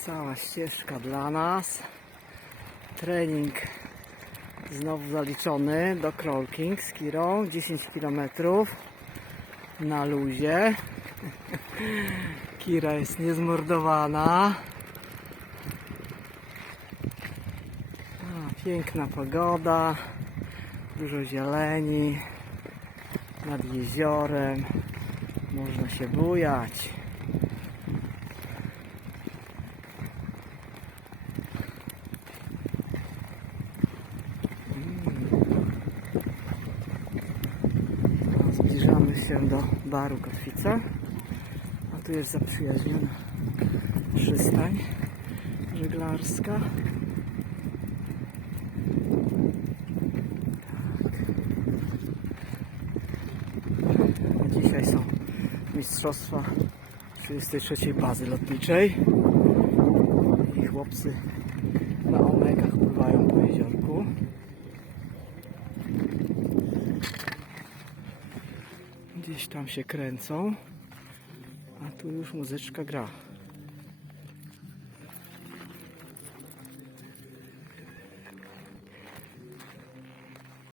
Cała ścieżka dla nas. Trening znowu zaliczony do Crawling z Kirą. 10 km na luzie. Kira jest niezmordowana. Piękna pogoda, dużo zieleni nad jeziorem. Można się bujać. Się do baru Kotwica. A tu jest zaprzyjaźniona przystań żeglarska. Tak. Dzisiaj są mistrzostwa 33 bazy lotniczej i chłopcy Gdzieś tam się kręcą, a tu już muzyczka gra.